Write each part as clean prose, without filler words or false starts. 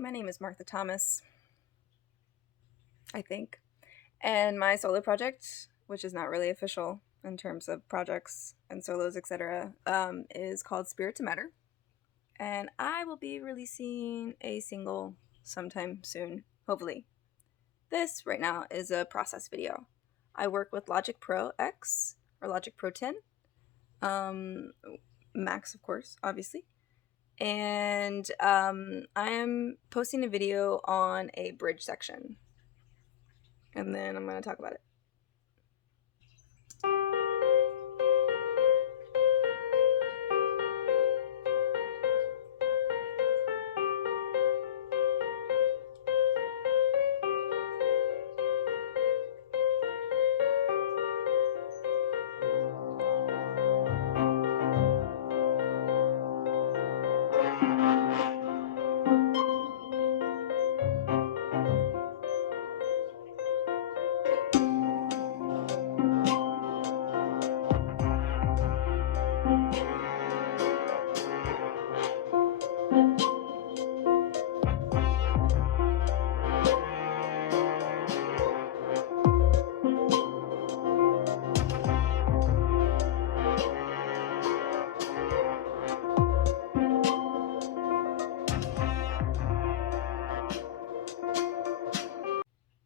my name is Martha Thomas, I think. And my solo project, which is not really official in terms of projects and solos, etc., is called Spirit to Matter. And I will be releasing a single sometime soon, hopefully. This right now is a process video. I work with Logic Pro X or Logic Pro 10, Max, of course, obviously. And I am posting a video on a bridge section. And then I'm going to talk about it.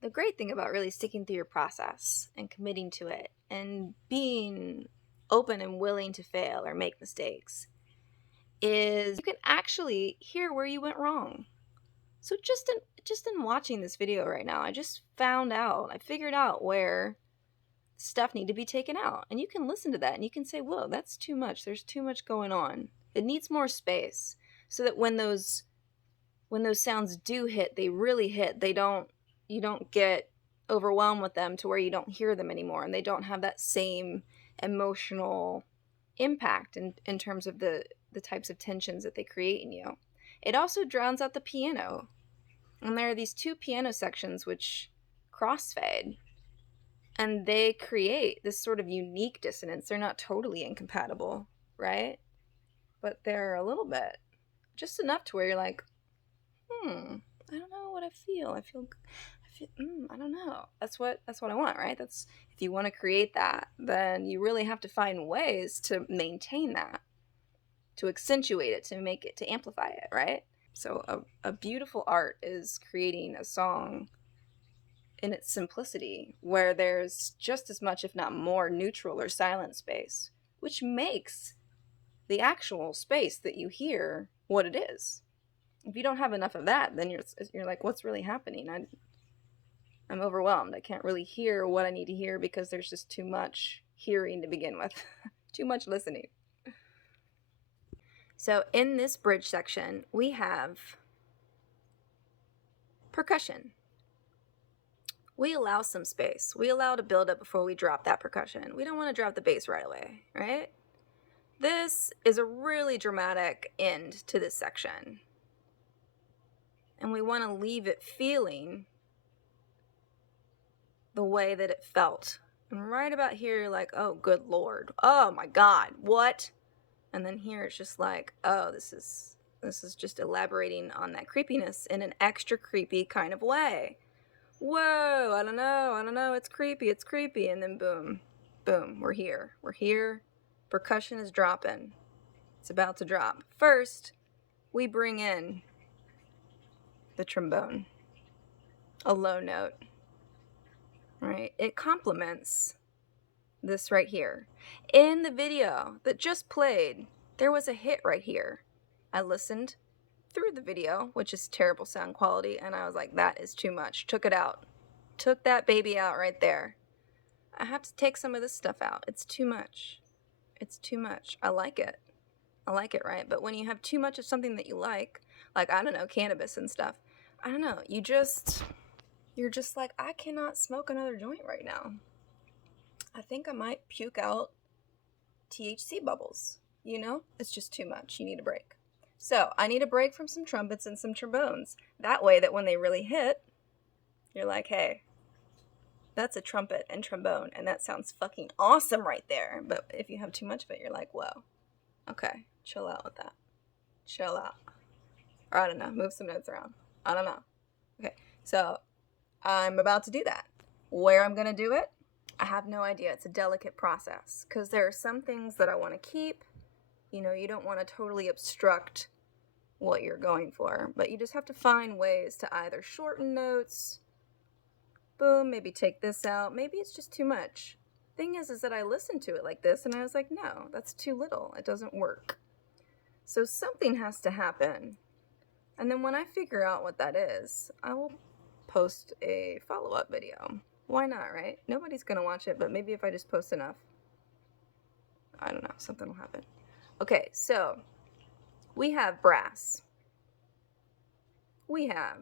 The great thing about really sticking through your process and committing to it and being open and willing to fail or make mistakes is you can actually hear where you went wrong. So just in watching this video right now, I figured out where stuff need to be taken out. And you can listen to that and you can say, whoa, that's too much. There's too much going on. It needs more space so that when those sounds do hit, they really hit. You don't get overwhelmed with them to where you don't hear them anymore, and they don't have that same emotional impact in terms of the types of tensions that they create in you. It also drowns out the piano. And there are these two piano sections which crossfade, and they create this sort of unique dissonance. They're not totally incompatible, right? But they're a little bit, just enough to where you're like, I don't know what I feel. I don't know. That's what I want, right? That's, if you want to create that, then you really have to find ways to maintain that, to accentuate it, to amplify it, right? So a beautiful art is creating a song in its simplicity where there's just as much, if not more, neutral or silent space, which makes the actual space that you hear what it is. If you don't have enough of that, then you're like, what's really happening? I'm overwhelmed. I can't really hear what I need to hear because there's just too much hearing to begin with. Too much listening. So in this bridge section, we have percussion. We allow some space. We allow to build up before we drop that percussion. We don't want to drop the bass right away, right? This is a really dramatic end to this section. And we want to leave it feeling the way that it felt. And right about here, you're like, oh, good Lord. Oh my God, what? And then here it's just like, oh, this is just elaborating on that creepiness in an extra creepy kind of way. Whoa, I don't know, it's creepy. And then boom, we're here. Percussion is dropping. It's about to drop. First, we bring in the trombone, a low note, right? It complements this right here. In the video that just played, there was a hit right here. I listened through the video, which is terrible sound quality, and I was like, that is too much. Took it out. Took that baby out right there. I have to take some of this stuff out. It's too much. I like it, right? But when you have too much of something that you like, I don't know, cannabis and stuff, I don't know, you're just like, I cannot smoke another joint right now. I think I might puke out THC bubbles, It's just too much. You need a break. So I need a break from some trumpets and some trombones. That way that when they really hit, you're like, hey, that's a trumpet and trombone, and that sounds fucking awesome right there. But if you have too much of it, you're like, whoa, okay, chill out with that. Chill out. Or I don't know, move some notes around. I don't know. Okay, so I'm about to do that. Where I'm going to do it, I have no idea. It's a delicate process because there are some things that I want to keep. You know, you don't want to totally obstruct what you're going for, but you just have to find ways to either shorten notes, boom, maybe take this out, maybe it's just too much. Thing is that I listened to it like this and I was like, no, that's too little. It doesn't work. So something has to happen. And then when I figure out what that is, I will post a follow-up video. Why not, right? Nobody's gonna watch it, but maybe if I just post enough, I don't know, something will happen. Okay, so we have brass. We have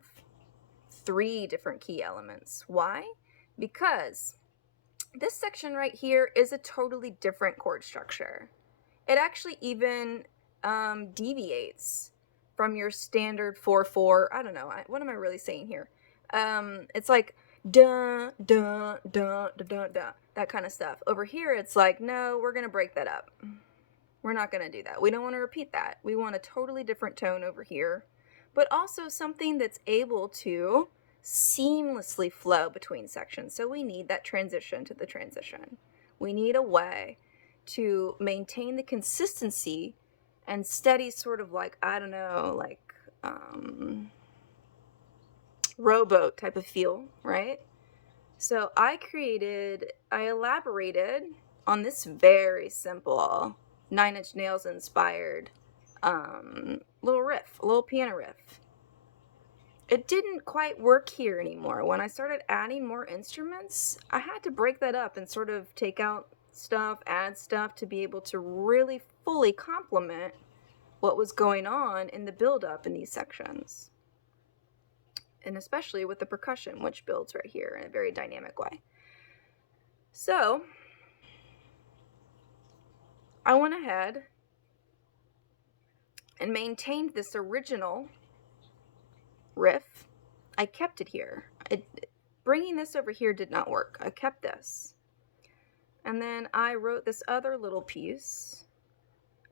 3 different key elements. Why? Because this section right here is a totally different chord structure. It actually even deviates from your standard 4/4. I don't know. What am I really saying here? It's like da da da da da da, that kind of stuff. Over here, it's like, no, we're gonna break that up. We're not gonna do that. We don't want to repeat that. We want a totally different tone over here, but also something that's able to seamlessly flow between sections. So we need that transition to the transition. We need a way to maintain the consistency and steady sort of like, I don't know, like rowboat type of feel, right? So I elaborated on this very simple Nine Inch Nails inspired little riff, a little piano riff. It didn't quite work here anymore. When I started adding more instruments, I had to break that up and sort of take out stuff, add stuff to be able to really fully complement what was going on in the build-up in these sections. And especially with the percussion, which builds right here in a very dynamic way. So I went ahead and maintained this original riff. I kept it here. Bringing this over here did not work. I kept this. And then I wrote this other little piece,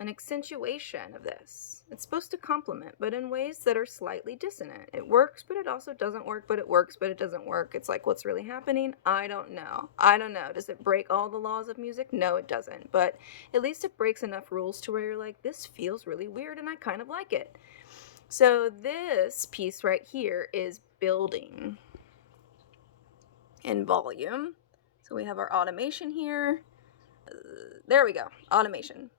an accentuation of this. It's supposed to complement, but in ways that are slightly dissonant. It works, but it also doesn't work, but it works, but it doesn't work. It's like, what's really happening? I don't know. Does it break all the laws of music? No, it doesn't. But at least it breaks enough rules to where you're like, this feels really weird and I kind of like it. So this piece right here is building in volume. So we have our automation here. There we go, automation.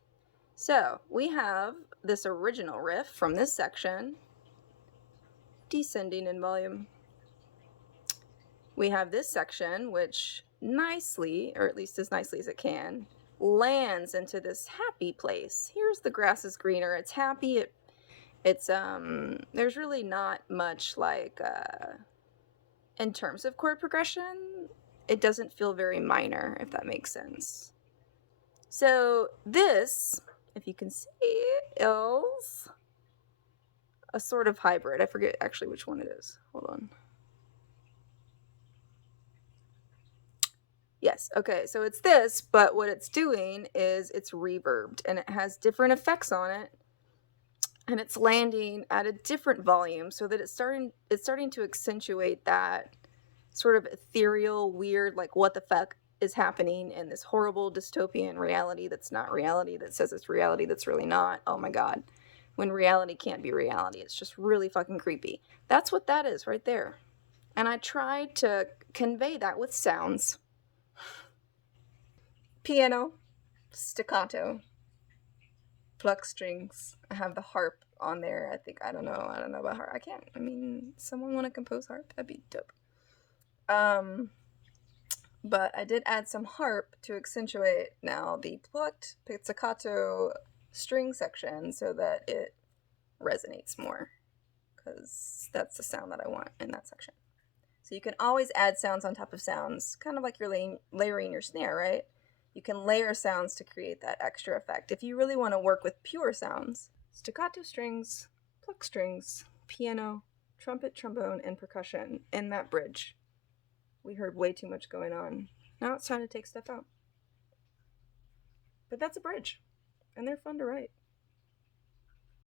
So we have this original riff from this section descending in volume. We have this section which nicely, or at least as nicely as it can, lands into this happy place. Here's the grass is greener. It's happy. It's there's really not much like in terms of chord progression, it doesn't feel very minor, if that makes sense. So this, if you can see, is a sort of hybrid. I forget actually which one it is. Hold on. Yes, okay, so it's this, but what it's doing is it's reverbed, and it has different effects on it, and it's landing at a different volume so that it's starting to accentuate that sort of ethereal, weird, like what the fuck is happening in this horrible dystopian reality that's not reality, that says it's reality that's really not. Oh my god. When reality can't be reality. It's just really fucking creepy. That's what that is right there. And I tried to convey that with sounds. Piano, staccato, pluck strings. I have the harp on there. I don't know about harp. Someone want to compose harp? That'd be dope. But I did add some harp to accentuate now the plucked pizzicato string section so that it resonates more, because that's the sound that I want in that section. So you can always add sounds on top of sounds, kind of like you're layering your snare, right? You can layer sounds to create that extra effect. If you really want to work with pure sounds, staccato strings, pluck strings, piano, trumpet, trombone, and percussion in that bridge. We heard way too much going on. Now it's time to take stuff out. But that's a bridge, and they're fun to write.